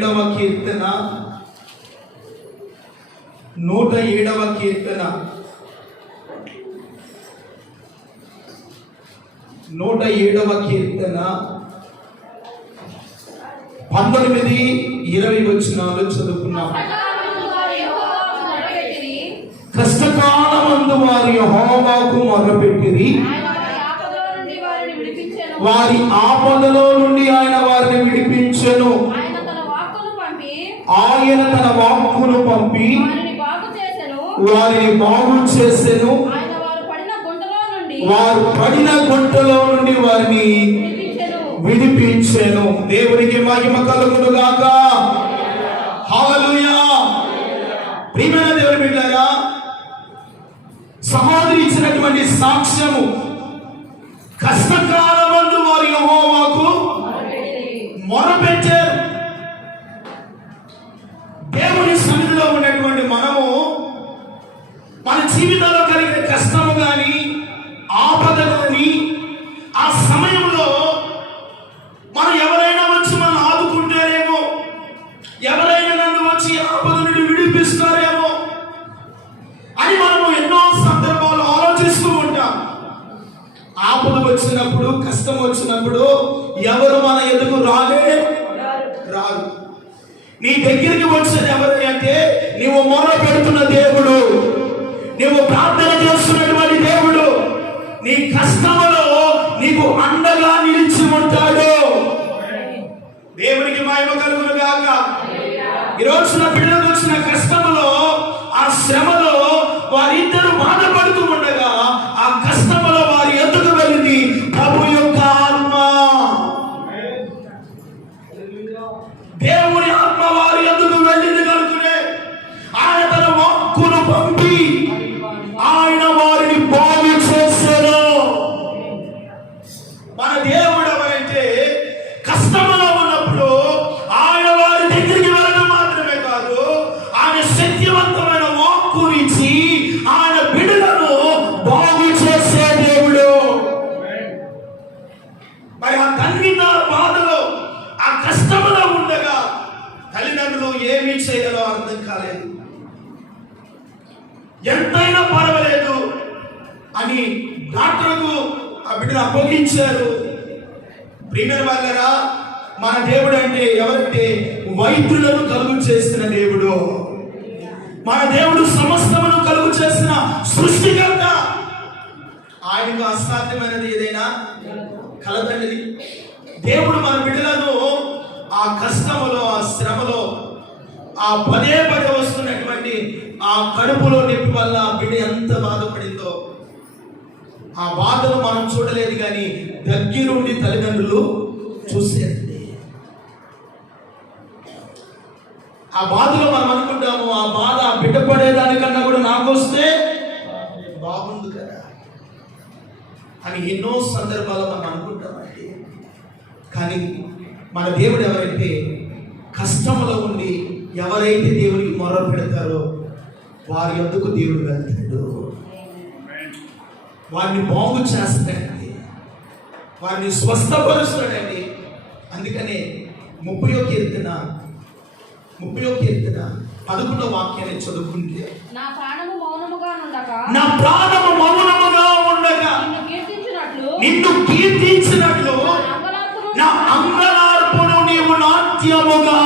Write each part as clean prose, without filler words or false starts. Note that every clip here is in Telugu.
కీర్తన 107వ కీర్తన 107వ కీర్తన 19-20 వచనాలు చదువుకున్నాం. కష్టకాలమందు వారు యెహోవాకు మొరపెట్టిరి, వారి ఆపదలో నుండి ఆయన వారిని విడిపించెను. ఆయన తన వాక్కును పంపి వారిని బాగు చేసెను. వారు పడిన గుంటలో నుండి వారిని విడిపించెను. దేవునికి మహిమ కలుగును గాక. హల్లెలూయా. ప్రియమైన దేవుని బిడ్డలారా, సహోదరి ఇచ్చినటువంటి సాక్ష్యము, కష్టకాలమందు వారు యెహోవాకు మొరపెట్టారు. దేవుని సన్నిధిలో ఉన్నటువంటి మనము మన జీవితంలో కలిగే కష్టము కానీ ఆపద కానీ ఆ సమయంలో మనం ఎవరైనా వచ్చి మనం ఆదుకుంటారేమో, ఎవరైనా నన్ను వచ్చి ఆపద నుండి విడిపిస్తారేమో అని మనము ఎన్నో సందర్భాలు ఆలోచిస్తూ ఉంటాం. ఆపద వచ్చినప్పుడు, కష్టం వచ్చినప్పుడు ఎవరు మన ఎదుగు రారు. నీ దగ్గరికి వచ్చేది ఎవరు అంటే, నీవు మొర పెడుతున్న దేవుడు, నీవు ప్రార్థన చేస్తున్నటువంటి దేవుడు నీ కష్టంలో నీకు అండగా నిలిచి ఉంటాడు. దేవునికి మహిమ కలుగును గాక. ఈరోజు నా బిడ్డలకు వచ్చిన కష్టంలో, ఆ శ్రమలో వారిద్దరూ బాధపడుతూ ఉండగా, ఆ కష్టంలో వారి ఎదుగు వెళ్ళింది ప్రభు యొక్క ఆత్మ. దేవుని ఆత్మ వారి ఎదుగు వెళ్ళింది కనుకనే ఆయన తన వాక్కును పంపి ఆయన వారిని బాగు చేశారు. మన దేవుడు ఎవరంటే, కష్టంలో ఉన్నప్పుడు ఆయన వారి దగ్గరికి వెళ్ళడం మాత్రమే కాదు, ఆయన శక్తివంతమైన వాక్కునిచ్చి ఆయన బిడ్డలను బాగు చేసే దేవుడు. మరి ఆ కన్విత బాధలో, ఆ కష్టంలో ఉండగా తల్లిదండ్రులు ఏమీ చేయాలో అర్థం కాలేదు. ఎంతైనా పర్వాలేదు అని డాక్టర్కు ఆ బిడ్డను అప్పగించారు. ప్రియమైన వాళ్ళరా, మన దేవుడు అంటే ఎవరంటే వైద్యులను కలుగు చేసిన దేవుడు. మన దేవుడు సమస్తమును కలుగు చేసిన సృష్టికర్త. ఆయనకు అసాధ్యమైనది ఏదైనా కలదండి. దేవుడు మన బిడ్డలను ఆ కష్టములో, ఆ శ్రమలో, ఆ పదే వస్తున్నటువంటి ఆ కడుపులో నొప్పి వల్ల ఆ బిడ్డ ఎంత బాధపడిందో, ఆ బాధను మనం చూడలేదు కానీ దగ్గరుండి తల్లిదండ్రులు చూసేది. ఆ బాధలో మనం అనుకుంటాము, ఆ బాధ బిడ్డ పడేదానికన్నా కూడా నాకు వస్తే బాగుంది కదా అని ఎన్నో సందర్భాలు మనం అనుకుంటామండి. కానీ మన దేవుడు ఎవరైతే కష్టంలో ఉండి ఎవరైతే దేవునికి మొర పెడతారో వారి యొద్దకు దేవుడు వెళ్తాడు, వారిని బాగు చేస్తాడండి, వారిని స్వస్థపరుస్తాడండి. అందుకనే 30వ కీర్తన 11వ వాక్యాన్ని చదువుకుంటే, నా ప్రాణము మౌనముగా ఉండగా నిన్ను కీర్తించినట్లు నా అంగలార్పును నీవు నాట్యముగా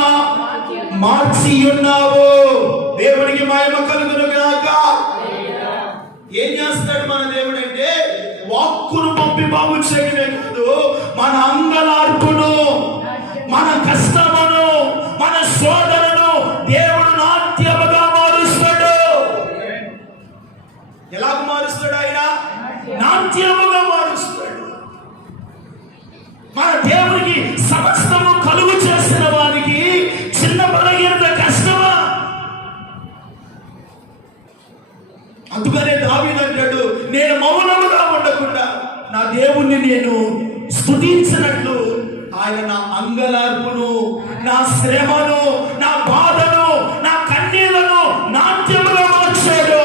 మార్చి ఉన్నావు. దేవునికి మహిమ కలుగును గాక. ఏం చేస్తాడు మన దేవుడు అంటే, వాక్కును పంపి బాగు చేయడమే కాదు, మన అంగలార్పును, మన కష్టమును, మన శోధనను దేవుడు నాట్యముగా మారుస్తాడు. ఎలా మారుస్తాడు? ఆయన నాట్యముగా మారుస్తాడు. మన దేవునికి సమస్తము కలుగు చేసిన వారికి చిన్న బలహీనత కష్టమా? అందుకనే దావీదు అంటాడు, నేను మౌనముగా ఉండకుండా నా దేవుణ్ణి నేను స్తుతించినట్లు ఆయన నా అంగలార్పును, నా శ్రమను, నా బాధను, నా కన్నీళ్లను నాట్యముగా మార్చాడు.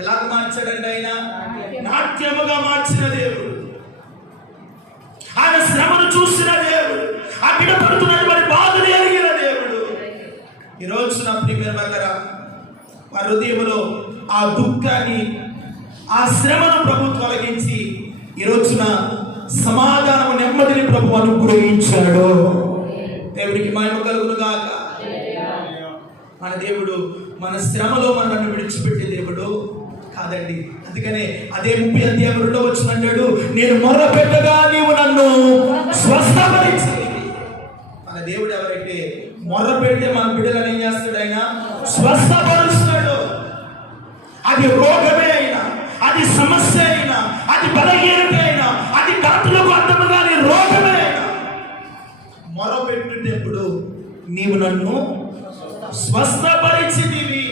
ఎలా మార్చాడండి? ఆయన నాట్యముగా మార్చిన దేవుడు. ఆయన శ్రమను చూసిన దేవుడు, ఆ బిడ్డ పడుతున్నటువంటి బాధను ఎరిగిన వారి హృదయంలో ఆ దుఃఖాన్ని, ఆ శ్రమను ప్రభు తొలగించి ఈ రోజున సమాధానం, నెమ్మదిని ప్రభు అనుగ్రహించాడు. దేవుడికి మహిమ కలుగును గాక. మన దేవుడు మన శ్రమలో మనల్ని విడిచిపెట్టే దేవుడు కాదండి. అందుకనే అదే 30 అధ్యాయం 2వ వచనం అంటాడు, నేను మొర్ర పెట్టగా నీవు నన్ను స్వస్థపరిచి. మన దేవుడు ఎవరైతే మొర్ర పెడితే మన బిడ్డలను ఏం చేస్తాడు? ఆయన స్వస్థపరుస్తాడు. అది రోగమే అయినా, అది సమస్య అయినా, అది బలహీనత అయినా, అది డాక్టర్లకు అర్థం కాని రోగమే అయినా మొర్ర పెట్టేటప్పుడు నీవు నన్ను స్వస్థపరిచితివి.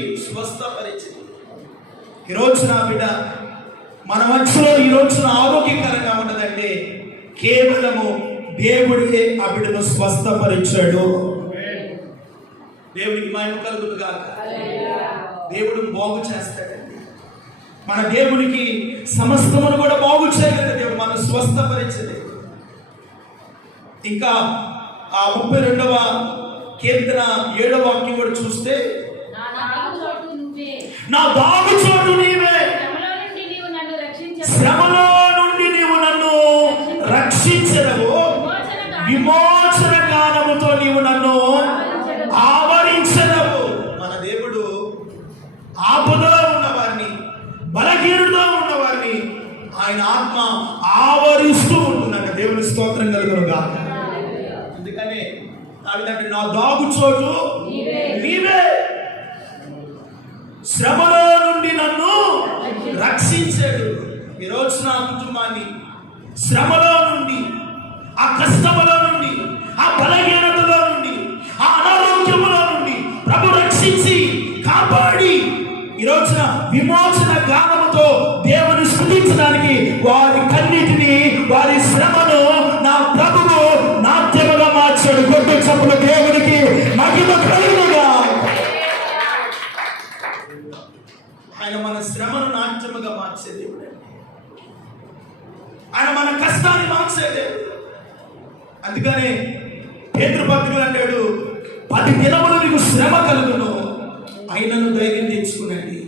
ఈరోజు నా బిడ్డ మన మధ్యలో ఈ రోజున ఆరోగ్యకరంగా ఉన్నదంటే కేవలము దేవుడే ఆ బిడ్డను స్వస్థపరిచాడు. దేవుడికి మహిమ కలుగును గాక. దేవుడు బాగు చేస్తాడండి. మన దేవునికి సమస్తమును కూడా బాగు చేయగలిగిన దేవుడు, మనం స్వస్థపరిచే. ఇంకా ఆ 32వ కీర్తన 7వ వాక్యం కూడా చూస్తే, నా దాగు చోటు నీవే, శ్రమలో నుండి నీవు నన్ను రక్షించదవు, విమోచన గానముతో నీవు నన్ను ఆవరించదవు. మన దేవుడు ఆపదలో ఉన్నవారిని, బలహీనుడిలో ఉన్నవారిని ఆయన ఆత్మ ఆవరిస్తూ ఉంటుందంట. దేవుని స్తోత్రం కలుగును గాక. అందుకనే నా దాగు చోటు నీవే, శ్రమలో నుండి నన్ను రక్షించాడు. ఈరోజు నా కుటుంబాన్ని శ్రమలో నుండి, ఆ కష్టములో నుండి, ఆ బలహీనతలో నుండి, ఆ అనారోగ్యములో నుండి ప్రభు రక్షించి కాపాడి ఈరోజున విమోచన గానముతో దేవుని స్తుతించడానికి వారి కన్నిటిని, వారి శ్రమను నా ప్రభువు నాట్యముగా మార్చాడు. గొప్ప చప్పుల దేవునికి మహిమ కలుగునుగా. ఆయన మన శ్రమను నాట్యముగా మార్చే దేవుడు. ఆయన మన కష్టాన్ని మార్చే దేవుడు. అందుకనే పేతురు పత్రికలో అంటాడు, 10 దినములు నీకు శ్రమ కలుగును, ఆయనను ధైర్యం తెచ్చుకునండి.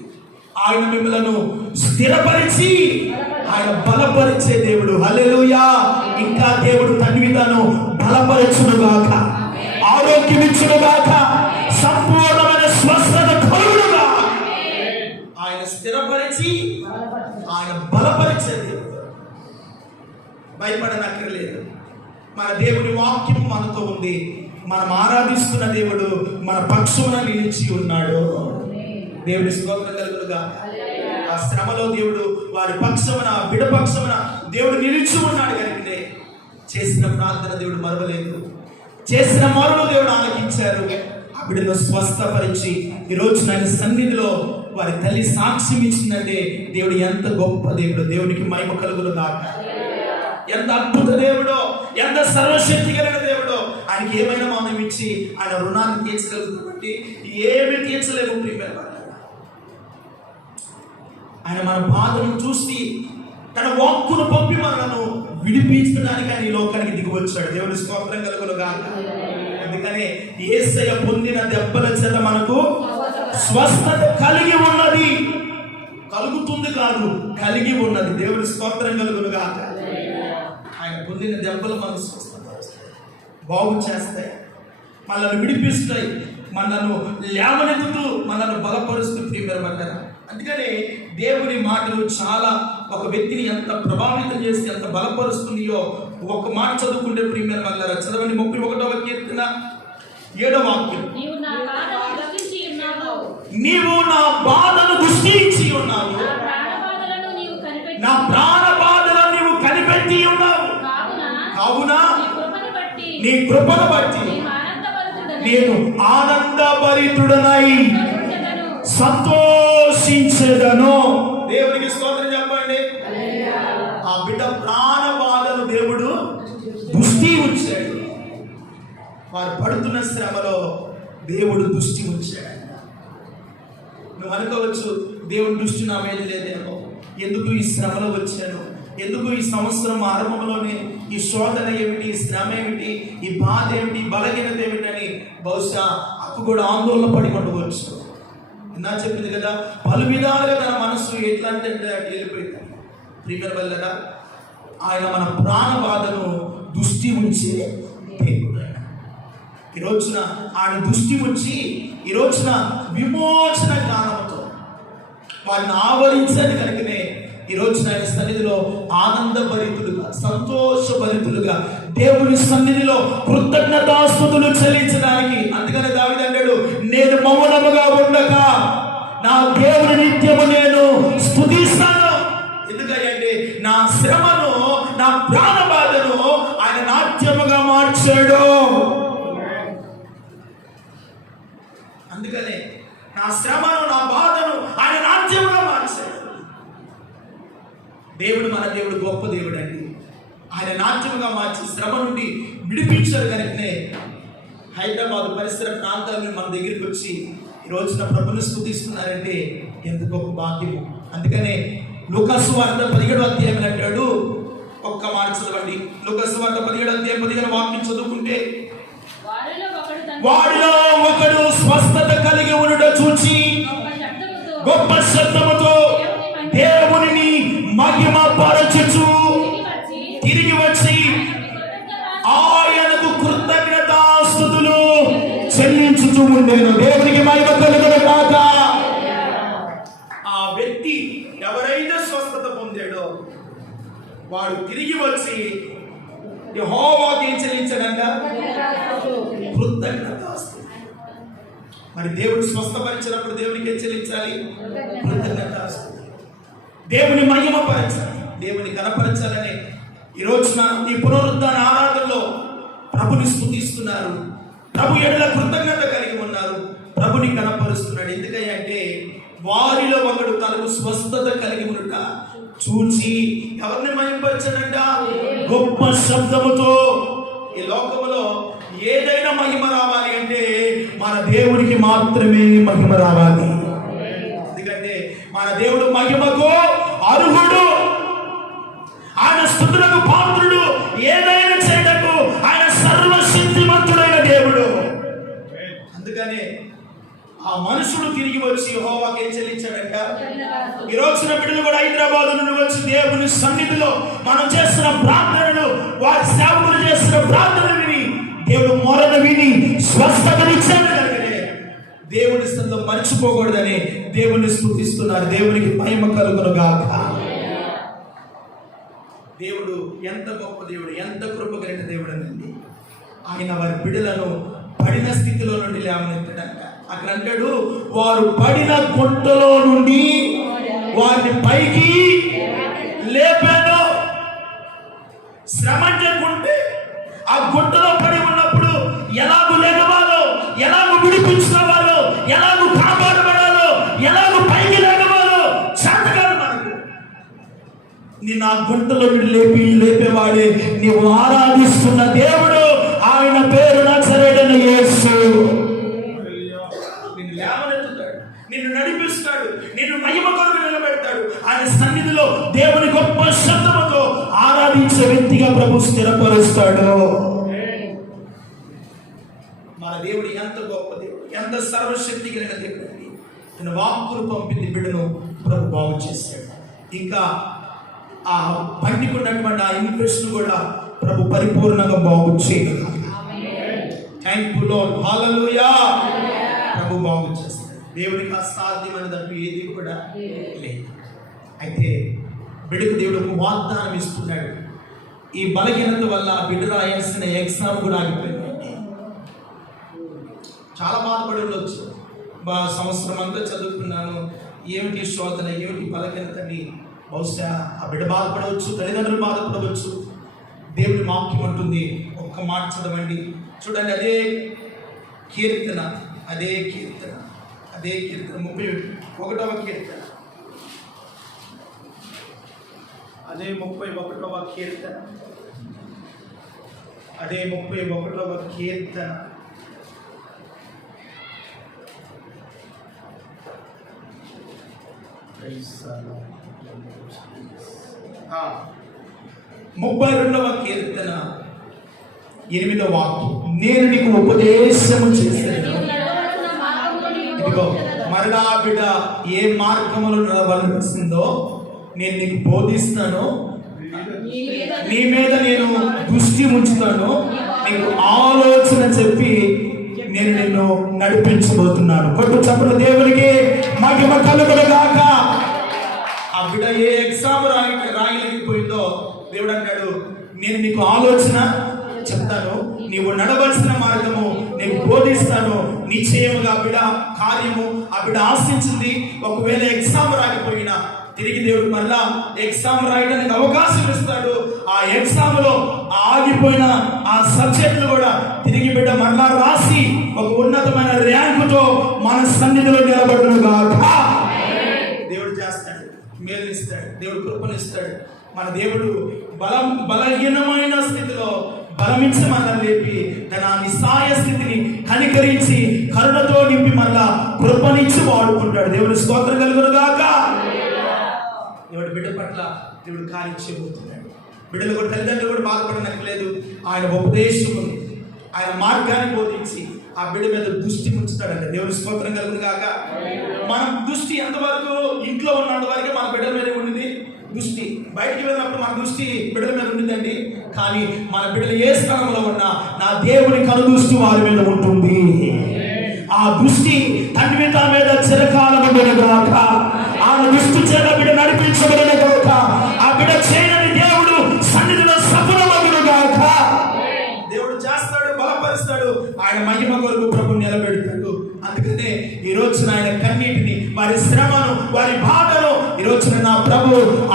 ఆయన మిమ్మలను స్థిరపరిచి ఆయన బలపరిచే దేవుడు. హల్లెలూయా. ఇంకా దేవుడు తండ్రి తాను బలపరచునుగాక, ఆరోగ్యమిచ్చునుగాక, సంపూర్ణమైన స్వస్థత కలుగునుగా. ఆయన స్థిరపరిచి ఆయన బలపరిచే దేవుడు. భయపడనక్కర్లేదు. మన దేవుని వాక్యం మనతో ఉంది. మనం ఆరాధిస్తున్న దేవుడు మన పక్షమున నిలిచి ఉన్నాడు. దేవుని స్తోత్రం కలుగునుగా. ఆ శ్రమలో దేవుడు వారి పక్షమున, బిడ్డ పక్షమున దేవుడు నిలిచి ఉన్నాడు కనుకనే చేసిన ప్రార్థన దేవుడు మరవలేదు. చేసిన మొరలు దేవుడు ఆలకించారు. ఆ బిడ్డను స్వస్థపరిచి ఈరోజు ఆయన సన్నిధిలో వారి తల్లి సాక్ష్యం ఇచ్చిందంటే దేవుడు ఎంత గొప్ప దేవుడు. దేవునికి మహిమ కలుగునుగా. ఎంత అద్భుత దేవుడో, ఎంత సర్వశక్తి కలిగిన దేవుడో. ఆయనకి ఏమైనా మనం ఇచ్చి ఆయన రుణాన్ని తీర్చగలుగుతామంటే ఏమి తీర్చలేము. ఆయన మన బాధను చూసి తన వాక్కును పంపి మనలను విడిపించడానికి ఆయన ఈ లోకానికి దిగివచ్చాడు. దేవుని స్తోత్రం కలుగునుగా. అందుకనే యేసయ్య పొందిన దెబ్బల చేత మనకు స్వస్థత కలిగి ఉన్నది. కలుగుతుంది కాదు, కలిగి ఉన్నది. దేవుని స్తోత్రం కలుగునుగా. ఆయన పొందిన దెబ్బలు మనకు స్వస్థపరుస్తాయి, బాగు చేస్తాయి, మనల్ని విడిపిస్తాయి, మనల్ని లేవనెత్తుతూ మనల్ని బలపరుస్తూ ప్రియపడతారు. అందుకనే దేవుని మాటలు చాలా ఒక వ్యక్తిని ఎంత ప్రభావితం చేసి ఎంత బలపరుస్తున్నాయో ఒక మాట చదువుకుంటే ప్రియమైన వాళ్ళారా, చదవండి 31వ కీర్తన 7వ వాక్యం. నీవు నా బాధను దృష్టించి ఉన్నావు, నా ప్రాణ బాధలను నీవు కనిపెట్టి ఉన్నావు. కావున నీ కృపను బట్టి నేను ఆనందభరితుడనై సంతోషించెదను. దేవునికి స్తోత్రం చెప్పండి. ఆ బిడ్డ ప్రాణ బాధను దేవుడు దృష్టి ఉంచాడు. వారు పడుతున్న శ్రమలో దేవుడు దృష్టి ఉంచాడు. నువ్వు అనుకోవచ్చు, దేవుని దృష్టి నా మీద లేదేమో, ఎందుకు ఈ శ్రమలో వచ్చాను, ఎందుకు ఈ సంవత్సరం ఆరంభంలోనే ఈ శోధన ఏమిటి, ఈ శ్రమ ఏమిటి, ఈ బాధ ఏమిటి, బలహీనత ఏమిటి అని బహుశా అప్పు కూడా ఆందోళన పడి ఉండవచ్చు. నా చెప్పింది కదా, పలు విధాలుగా తన మనస్సు ఎట్లా అంటే వెళ్ళిపోయింది. ప్రియమైన వల్లరా, ఆయన మన ప్రాణ బాధను దృష్టి ఉంచి దేవుడు. ఈ రోజున ఆయన దృష్టి ఉంచి ఈ రోజున విమోచన జ్ఞానంతో వారిని ఆవరించని కనుకనే ఈ రోజున ఆయన సన్నిధిలో ఆనందభరితులుగా, సంతోషభరితులుగా దేవుని సన్నిధిలో కృతజ్ఞతాస్తుతులు చెల్లించడానికి. అందుకనే దావీదు అంటాడు, నేను మౌనముగా ఉండక నా దేవుని నిత్యము నేను స్తుతిస్తాను. ఎందుకంటే నా శ్రమను, నా ప్రాణ బాధను ఆయన నాట్యముగా మార్చాడు. అందుకనే నా శ్రమను, నా బాధను ఆయన నాట్యముగా మార్చాడు. దేవుడు, మన దేవుడు గొప్ప దేవుడు అండి. ఆయన నాట్యముగా మార్చి శ్రమ నుండి విడిపించారు. కనుకనే హైదరాబాద్ పరిసర ప్రాంతాల నుండి మన దగ్గరికి వచ్చి ఈ రోజున ప్రభుని స్తుతిస్తున్నారంటే ఎంత గొప్ప భాగ్యము. అందుకనే లూకాసు వార్త 17వ అధ్యాయం అంటాడు, ఒక్క మాట చదవండి. లూకాసు వార్త 17వ అధ్యాయం 15వ వాక్యం చదువుకుంటే, వాడిలో ఒకడు స్వస్థత కలిగి ఉండట చూచి గొప్ప శబ్దముతో దేవునిని మహిమ పరచుచు తిరిగి వచ్చి ఆయనకు కృతజ్ఞతాస్తుతులు చెల్లించుచూ ఉండేను. దేవునికి మహిమ కలుగును గాక. ఆ వ్యక్తి ఎవరైతే స్వస్థత పొందాడో వాడు తిరిగి వచ్చి యెహోవాకి ఏం చెల్లించాడంట? కృతజ్ఞతాస్తుతులు. మరి దేవుడు స్వస్థపరిచినప్పుడు దేవునికి ఏం చెల్లించాలి? కృతజ్ఞతాస్తుతులు. దేవుని మహిమ పరచాలి, దేవుని కనపరచాలని ఈ రోజున ఈ పునరుద్ధాన ఆరాధనలో ప్రభుని స్తుతిస్తున్నారు. ప్రభు ఎడల కృతజ్ఞత కలిగి ఉన్నారు, ప్రభుని కనపరుస్తున్నాడు. ఎందుకంటే వారిలో ఒకడు తనకు స్వస్థత కలిగి ఉండట చూచి ఎవరిని మహిమపరచాడంట? గొప్ప శబ్దముతో. ఈ లోకములో ఏదైనా మహిమ రావాలి అంటే మన దేవునికి మాత్రమే మహిమ రావాలి. ఎందుకంటే మన దేవుడు మహిమకు అర్హుడు, ఆయన స్తుతులకు పాత్రుడు, ఏదైనా చేయటకు ఆయన సర్వశక్తిమంతుడైన దేవుడు. అందుకనే ఆ మనుషుడు తిరిగి వచ్చి యెహోవాకి ఏం చెల్లించాడంట? ఈ రోజున బిడ్డలు కూడా హైదరాబాద్ నుండి వచ్చి దేవుని సన్నిధిలో మనం చేస్తున్న ప్రార్థనలు, వారి సేవకులు చేస్తున్న ప్రార్థనలు విని దేవుడు మొరను విని స్వస్థతనిచ్చాడు. దేవుని స్థితిలో మర్చిపోకూడదని దేవుని స్తుతిస్తున్నారు. దేవునికి మహిమ కలుగును గాక. దేవుడు ఎంత గొప్ప దేవుడు, ఎంత కృప కలిగిన దేవుడు అనండి. ఆయన వారి బిడ్డలను పడిన స్థితిలో నుండి లేవనెత్తాడంట. అక్కడ అంటాడు, వారు పడిన గుంటలో నుండి వారిని పైకి లేపాను. శ్రమ చెప్పుకుంటే ఆ గుంటలో పడి ఉన్నప్పుడు ఎలాగూ లేగవాలో, ఎలాగూ విడిపించుకోవాలో, ఎలాగూ కాపాడబడాలో, ఎలాగూ పైకి లేగవాలో చేతగాదు మనకు. నిన్ను ఆ గుంటలో లేపేవాడే నీవు ఆరాధిస్తున్న దేవుడు. ఆయన పేరు నజరేయుడైన యేసు. నిన్ను లేవనెత్తుతాడు, నిన్ను నడిపిస్తాడు, నిన్ను మహిమ కొరకు నిలబెడతాడు. ఆయన సన్నిధిలో దేవుని గొప్ప శబ్దముతో ఆరాధించే వ్యక్తిగా ప్రభు స్థిరపరుస్తాడు. మన దేవుడు ఎంత గొప్ప దేవుడు, ఎంత సర్వశక్తి కలిగిన దేవుడు అండి. తన వాక్కును పంపింది బిడ్డను ప్రభు బాగు చేశాడు. ఇంకా ఆ బండికి ఉన్నటువంటి ఆ ఇన్ఫెక్షన్ కూడా ప్రభు పరిపూర్ణంగా బాగు చేయగలడు. థ్యాంక్ యూ లార్డ్, హల్లెలూయా. ప్రభు బాగు చేస్తాడు. దేవునికి అసాధ్యమైనదంటూ ఏది కూడా లేదు. అయితే బిడ్డకు దేవుడు ఒక వాగ్దానం ఇస్తున్నాడు. ఈ బలహీనత వల్ల బిడ్డ రాయాల్సిన ఎగ్జామ్ కూడా ఆగిపోయింది. చాలా బాధపడి ఉండొచ్చు. సంవత్సరం అంతా చదువుకున్నాను, ఏమిటి శోధన, ఏమిటి బలహీనత అని బహుశా ఆ బిడ్డ బాధపడవచ్చు, తల్లిదండ్రులు బాధపడవచ్చు. దేవుని వాక్యం అంటుంది, ఒక్క మాట చదవండి చూడండి. అదే కీర్తన 31వ కీర్తన, అదే 31వ కీర్తన, అదే 31వ కీర్తన. ఆ 32వ కీర్తన 8వ వాక్యం, నేను నీకు ఉపదేశము చేశాను, ఇదిగో మరలా బిడ్డ ఏ మార్గములో నడవలసిందో నేను నీకు బోధిస్తాను, నీ మీద నేను దృష్టి ఉంచుతాను, నీకు ఆలోచన చెప్పి నేను నిన్ను నడిపించబోతున్నాను. కొట్టు చప్పుల దేవునికి మహిమ కలుగునుగాక. ఆ బిడ్డ ఏ ఎగ్జామ్ రాయలేకపోయిందో దేవుడు అన్నాడు, నేను నీకు ఆలోచన చెప్తాను, నీవు నడవలసిన మార్గము నేను బోధిస్తాను. నిశ్చయముగా బిడ్డ కార్యము ఆ బిడ్డ ఆశించింది. ఒకవేళ ఎగ్జామ్ రాకపోయినా తిరిగి దేవుడు మళ్ళా ఎగ్జామ్ రాయడానికి అవకాశం ఇస్తాడు. ఆ ఎగ్జామ్ లో ఆగిపోయిన ఆ సబ్జెక్టులు కూడా తిరిగి బిడ్డ మళ్ళా రాసి ఒక ఉన్నతమైన ర్యాంకుతో మన సన్నిధిలో నిలబడునుగాక. దేవుడు చేస్తాడు, మేలునిస్తాడు, దేవుడు కృపనిస్తాడు. మన దేవుడు బలహీనమైన స్థితిలో బలమించి మనల్ని లేపి తన నిస్సాయ స్థితిని కనికరించి కరుణతో నింపి మళ్ళా కృపనిచ్చి వాడుకుంటాడు. దేవుడు స్తోత్రం కలుగునుగాక. దేవుడు బిడ్డ పట్ల దేవుడు కార్యం చేయబోతున్నాడు. బిడ్డలు కూడా తల్లిదండ్రులు కూడా బాధపడనట్లేదు. ఆయన ఉపదేశము ఆయన మార్గాన్ని బోధించి ఆ బిడ్డ మీద దృష్టి ఉంచుతాడంట. దేవుడు స్తోత్రం కలుగునుగాక. మన దృష్టి ఎంతవరకు ఇంట్లో ఉన్నంత వరకే మన బిడ్డల మీద ఉండింది దృష్టి. బయటికి వెళ్ళినప్పుడు మన దృష్టి బిడ్డల మీద ఉండిందండి. కానీ మన బిడ్డలు ఏ స్థానంలో ఉన్నా నా దేవుని కనుదృష్టి వారి మీద ఉంటుంది. ఆ దృష్టి తండ్రి తన మీద చిరకాలం ఉండనుగాక. ఆ దృష్టి చేత బిడ్డ నడిపించబడినగాక. ఆ బిడ్డ చేయని దేవుడు సన్నిధిలో సఫలమగునుగాక. దేవుడు చేస్తాడు, బలపరుస్తాడు. ఆయన మహిమ కొరకు ప్రభు నిలబెడతాడు. అందుకనే ఈ రోజున ఆయన కన్నీటిని, వారి శ్రమను, వారి బాధను ఈ రోజున నా ప్రభు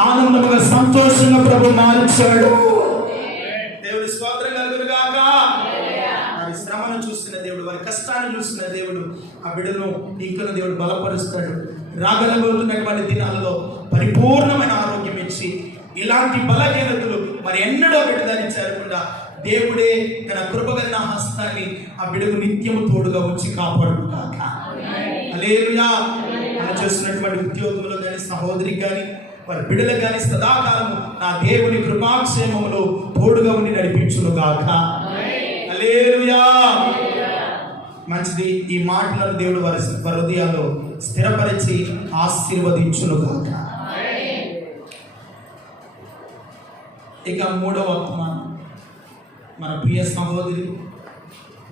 ఆనందముగా సంతోషంగా ప్రభు మార్చాడు. దేవుడి స్తోత్రం కలుగునుగాక. వారి శ్రమను చూస్తున్న దేవుడు, వారి కష్టాన్ని చూస్తున్న దేవుడు ఆ బిడ్డను ఇంకను దేవుడు బలపరుస్తాడు. రాగలబోతున్నటువంటి దినాల్లో పరిపూర్ణమైన ఆరోగ్యం ఇచ్చి ఇలాంటి బలహీనతలు మరి ఎన్నడో బిడ్డ ధరించకుండా దేవుడే తన కృపగలిగిన హస్తాన్ని ఆ బిడ్డకు నిత్యము తోడుగా వచ్చి కాపాడుగాక. హల్లెలూయా. మనం చేస్తున్నటువంటి ఉద్యోగంలో కానీ సహోదరికి కానీ వారి బిడ్డలకు కానీ సదాకాలము నా దేవుని కృపాక్షేమములో తోడుగా ఉండి నడిపించునుగాక. హల్లెలూయా. మంచిది. ఈ మాటలను దేవుడు వారి హృదయాల్లో స్థిరపరిచి ఆశీర్వదించునుగాక. ఇక మూడవ వర్తమానం మన ప్రియ సహోదరి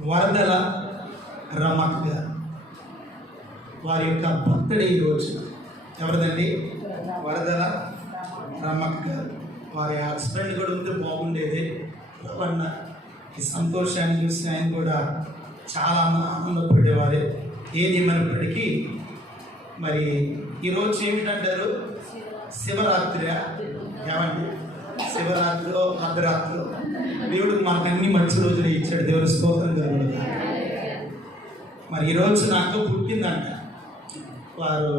వరదల రమక్ గారు. వారి యొక్క బర్త్డే ఈరోజు. ఎవరిదండి? వరదల రమక్ గారు. వారి హస్బెండ్ కూడా ఉంటే బాగుండేది. రవణ ఈ సంతోషాన్ని చూసి ఆయన కూడా చాలా ఆనందపడేవారే. ఏది ఏమైనప్పటికీ మరి ఈరోజు ఏమిటంటారు? శివరాత్రి. ఏమండి? శివరాత్రిలో అర్ధరాత్రిలో దేవుడు మనకు అన్ని మంచి రోజులు ఇచ్చాడు. దేవుడు స్తోత్రం కలుగునుగాక. మరి ఈరోజు నాకు పుట్టిందంట. వారు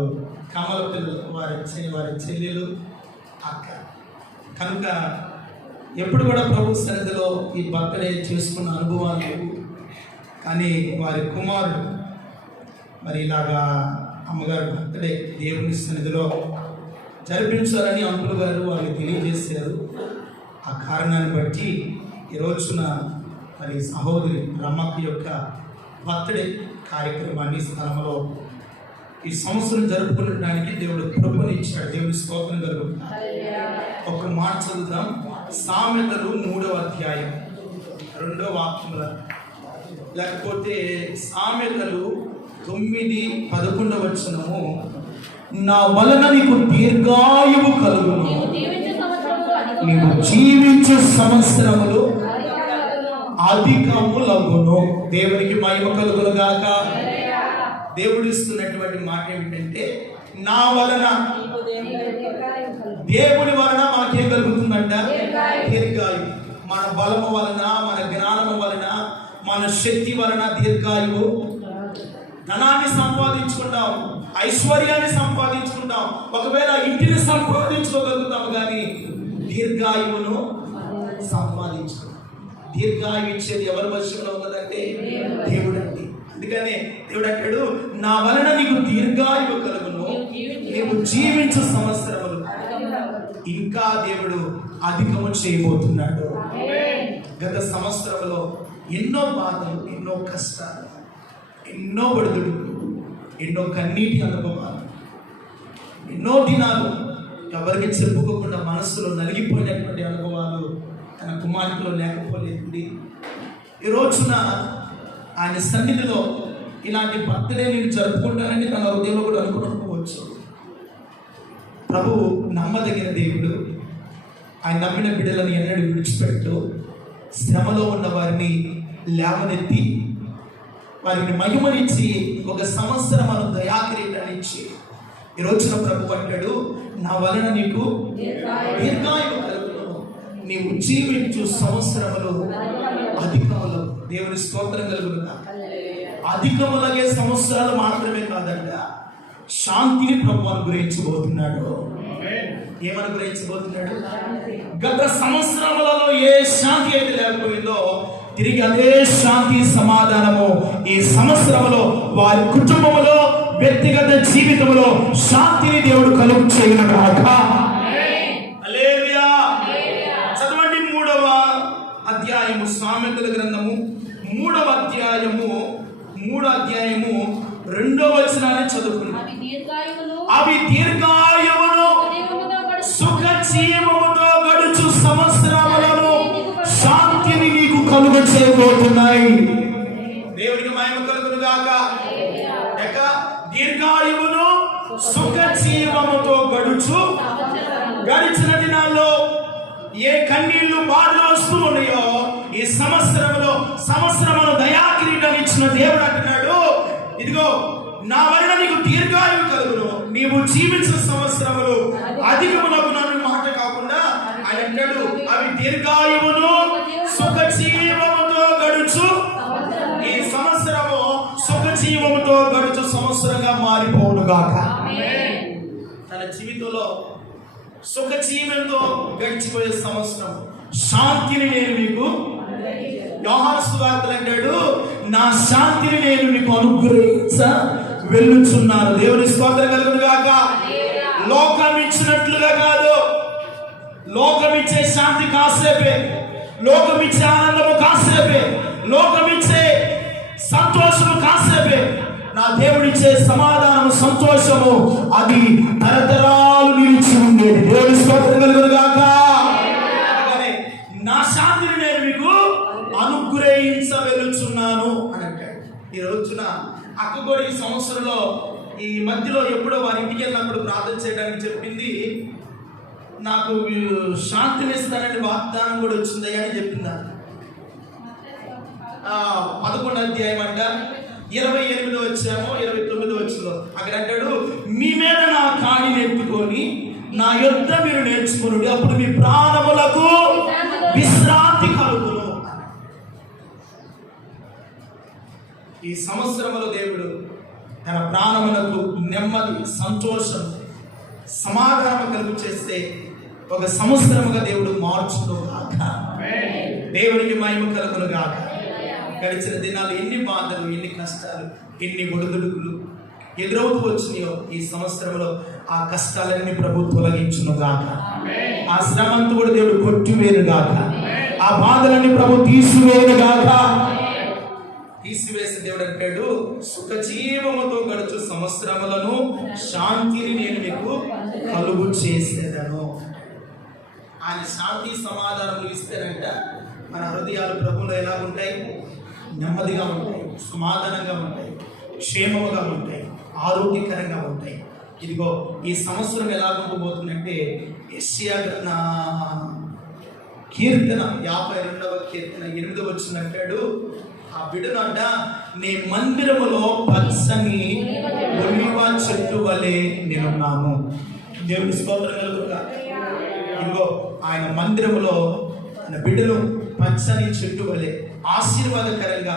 కమల పిల్లలు, వారి చెల్లెలు, అక్క. కనుక ఎప్పుడు కూడా ప్రభు సన్నిధిలో ఈ బర్త్డే చేసుకున్న అనుభవాలు లేవు. కానీ వారి కుమారుడు మరి ఇలాగా అమ్మగారు బర్త్డే దేవుని సన్నిధిలో జరిపించాలని అంకుల్ గారు వారికి తెలియజేశారు. ఆ కారణాన్ని బట్టి ఈ రోజున మరి సహోదరి రమ్మక్క యొక్క బర్త్డే కార్యక్రమాన్ని స్థలంలో ఈ సంవత్సరం జరుపుకునడానికి దేవుడు కృపను ఇచ్చాడు. దేవుని స్తోత్రం కలుగుతుంది. ఒక మాట చదువుదాం. సామెతలు 3వ అధ్యాయం 2వ వాక్యముల, లేకపోతే సామెతలు 9:11 వచనము. నా వలన నీకు దీర్ఘాయువు కలుగును, నీవు జీవించు సంవత్సరములు అధికములగును. దేవునికి మహిమ కలుగునుగాక. దేవుడు ఇస్తున్నటువంటి మాట ఏమిటంటే నా వలన, దేవుని వలన మనకేం కలుగుతుందంట? దీర్ఘాయువు. మన బలము వలన, మన జ్ఞానము వలన, మన శక్తి వలన దీర్ఘాయువు. ధనాన్ని సంపాదించుకుంటాం, ఐశ్వర్యాన్ని సంపాదించుకుంటాం, ఒకవేళ ఇంటిని సంపాదించుకోగలుగుతాము, కానీ దీర్ఘాయువును సంపాదించుకుంటాం. దీర్ఘాయువు ఇచ్చేది ఎవరి వశంలో ఉన్నదంటే దేవుడు అండి. అందుకనే దేవుడు అంటాడు, నా వలన నీకు దీర్ఘాయువు కలుగును, నీవు జీవించు సంవత్సరములు. ఇంకా దేవుడు అధికము చేయబోతున్నాడు. గత సంవత్సరంలో ఎన్నో బాధలు, ఎన్నో కష్టాలు, ఎన్నో ఒడిదుడుకులు, ఎన్నో కన్నీటి అనుభవాలు, ఎన్నో దినాలు ఎవరికి చెప్పుకోకుండా మనస్సులో నలిగిపోయినటువంటి అనుభవాలు తన కుమార్తెలో లేకపోలేదు. ఈ రోజున ఆయన సన్నిధిలో ఇలాంటి బర్త్డే నేను జరుపుకుంటానని తన హృదయంలో కూడా అనుకోవచ్చు. ప్రభు నమ్మదగిన దేవుడు. ఆయన నమ్మిన బిడ్డలను ఎన్నడూ విడిచిపెట్టు. శ్రమలో ఉన్న వారిని లేవనెత్తి వారిని మహిమనిచ్చి ఒక సంవత్సరం అను దయాకిరీటాన్ని ఇచ్చి ఈ రోజున ప్రభు అంటాడు, నా వలన నీకు దీర్ఘాయువు కలుగును, నీవు జీవించు సంవత్సరములు అధికములు. దేవుని స్తోత్రం కలుగును. అధికములగే సంవత్సరాలు మాత్రమే కాదంట, శాంతిని ప్రభు అనుగ్రహించబోతున్నాడు. ఏమనుగ్రహించబోతున్నాడు? గత సంవత్సరములలో ఏ శాంతి అయితే లేకపోయిందో తిరిగి అదే శాంతి సమాధానము ఈ సంవత్సరములో వారి కుటుంబములో వ్యక్తిగత జీవితంలో శాంతిని దేవుడు కలుగు చేయనుగాక. హల్లెలూయా. చదవండి 3వ అధ్యాయము సామెతల గ్రంథము 3వ అధ్యాయము 2వ వచనాన్ని చదువుకున్నాం. అవి దీర్ఘాయువును సుఖ జీవముతో గడుచు సంవత్సరములను శాంతిని నీకు కలుగు చేయబోతున్నాయి. దేవుడికి మహిమ కలుగును గాక. దీర్ఘాయువును సుఖ జీవముతో గడిచిన దినాల్లో ఏ కన్నీళ్లు బాధలు వస్తూ ఉన్నాయో ఈ సంవత్సరమును దయాకిరీటాన్ని ఇచ్చిన దేవుడు అంటున్నాడు, ఇదిగో నా వలన నీకు దీర్ఘాయువు కలుగును, నీవు జీవించిన సంవత్సరములు అధికములకు నన్ను మాట కాకుండా ఆయన అంటాడు, అవి దీర్ఘాయువును సుఖ జీవముతో గడుచు ఈ సంవత్సరము సుఖ జీవముతో గడుచు సంవత్సరంగా మారిపోవును గాక. తన జీవితంలో సుఖ జీవంతో గడిచిపోయే సంవత్సరం శాంతిని నేను మీకు, యోహాను సువార్తలో అంటాడు, నా శాంతిని నేను మీకు అనుగ్రహించ వెళ్ళుచున్నాను. దేవుని స్తోత్రం కలుగును గాక. లోకం ఇచ్చినట్లుగా కాదు, లోకం ఇచ్చే శాంతి కాసేపే, లోకం ఇచ్చే ఆనందము కాసేపే, లోకం ఇచ్చే సంతోషము కాసేపే. నా దేవుడిచ్చే సమాధానము సంతోషము అది తరతరాలు నిలిచి ఉండేది. దేవుని స్తోత్రం కలుగును గాక. నా శాంతిని నేను మీకు అనుగ్రహించ వెలుచున్నాను అని అంటాడు. ఈ రోజున అక్క కూడా ఈ సంవత్సరంలో ఈ మధ్యలో ఎప్పుడో వారి ఇంటికి వెళ్ళినప్పుడు ప్రార్థన చేయడానికి చెప్పింది, నాకు శాంతిని ఇస్తానని వాగ్దానం కూడా వచ్చింది అని చెప్పింది. 11వ అధ్యాయం అంట 28వ వచ్చామో 29వ వచ్చిందో అక్కడ అంటాడు, మీ మీద నా కాడిని ఎత్తుకొని నా యొద్ద మీరు నేర్చుకునుడి, అప్పుడు మీ ప్రాణములకు విశ్రాంతి కలుగును. ఈ సంవత్సరములో దేవుడు తన ప్రాణములకు నెమ్మది, సంతోషం, సమాధానం కలుగు చేస్తే ఒక సంవత్సరముగా దేవుడు మార్చును గాక. దేవునికి మహిమ కలుగును గాక. గడిచిన దినాలు ఎన్ని బాధలు, ఎన్ని కష్టాలు, ఎన్ని ఒడిదుడుకులు ఎదురవుతూ వచ్చినాయో ఈ సంవత్సరంలో ఆ కష్టాలన్నీ ప్రభు తొలగించును గాక. ఆ శ్రమంతా కూడా దేవుడు కొట్టివేను గాక. ఆ బాధలన్నీ ప్రభు తీసివేను గాక. తీసివేసి దేవుడు అంటాడు, సుఖ జీవముతో గడుచు సంవత్సరములను శాంతిని నేను మీకు కలుగు చేసేదను. ఆయన శాంతి సమాధానములు ఇస్తేనంట మన హృదయాలు ప్రభువులో ఎలా ఉంటాయి? నెమ్మదిగా ఉంటాయి, సమాధానంగా ఉంటాయి, క్షేమముగా ఉంటాయి, ఆరోగ్యకరంగా ఉంటాయి. ఇదిగో ఈ సంవత్సరం ఎలా ఉండబోతుందంటే యెషయా కీర్తన 52వ కీర్తన 8వ వచనం అంటాడు, ఆ బిడ్డనంట, నీ మందిరములో పచ్చని ఒలివ చెట్టు వలె నేనున్నాను. దేవుని స్తోత్రం కలుగుగా. ఇదిగో ఆయన మందిరములో ఆయన బిడ్డలు పచ్చని చెట్టు వలె ఆశీర్వాదకరంగా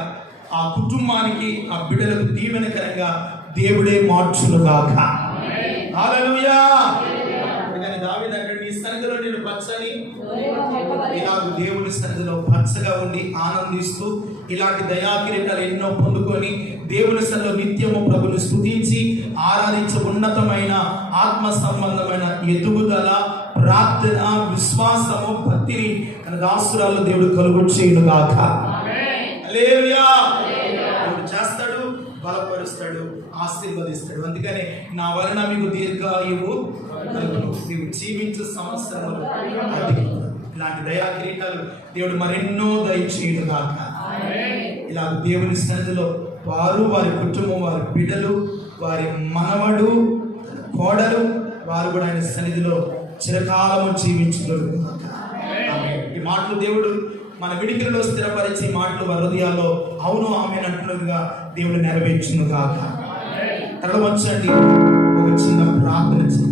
ఆ కుటుంబానికి, ఆ బిడ్డలకు దీవెనకరంగా దేవుడే మార్చునుగాక. హల్లెలూయా. అందుకని దావీదు అంటాడు, నీ సన్నిధిలో నేను పచ్చని, ఇలాగ దేవుని సన్నిధిలో పచ్చగా ఉండి ఆనందిస్తూ ఇలాంటి దయాకిరీటాలు ఎన్నో పొందుకొని దేవుని సన్నిధిలో నిత్యము ప్రభుని స్తుతించి ఆరాధించే ఉన్నతమైన ఆత్మ సంబంధమైన ఎదుగుదల, ప్రార్థన, విశ్వాసము, భక్తిని తన దాసురాలు దేవుడు కలుగు చేయునుగాక. హల్లెలూయా. దేవుడు చేస్తాడు. బలపరుస్తాడు, ఆశీర్వదిస్తాడు. అందుకనే నా వలన మీకు దీర్ఘాయువు కలుగును, మీకు జీవించే సంవత్సరములు అధికము. ఇలాంటి దయా కిరీటాలు దేవుడు మరెన్నో దయచేయును గాక. ఇలా దేవుని సన్నిధిలో వారు, వారి కుటుంబం, వారి బిడ్డలు, వారి మనవడు, కోడలు, వారు కూడా ఆయన సన్నిధిలో చిరకాలము జీవించుదురు గాక. ఈ మాటలు దేవుడు మన విడికిలో స్థిరపరిచి మాటలు వారి హృదయాల్లో అవును ఆమె అంటున్నదిగా దేవుడు నెరవేర్చును గాక. తరలి వచ్చండి, ఒక చిన్న ప్రార్థన చేయండి.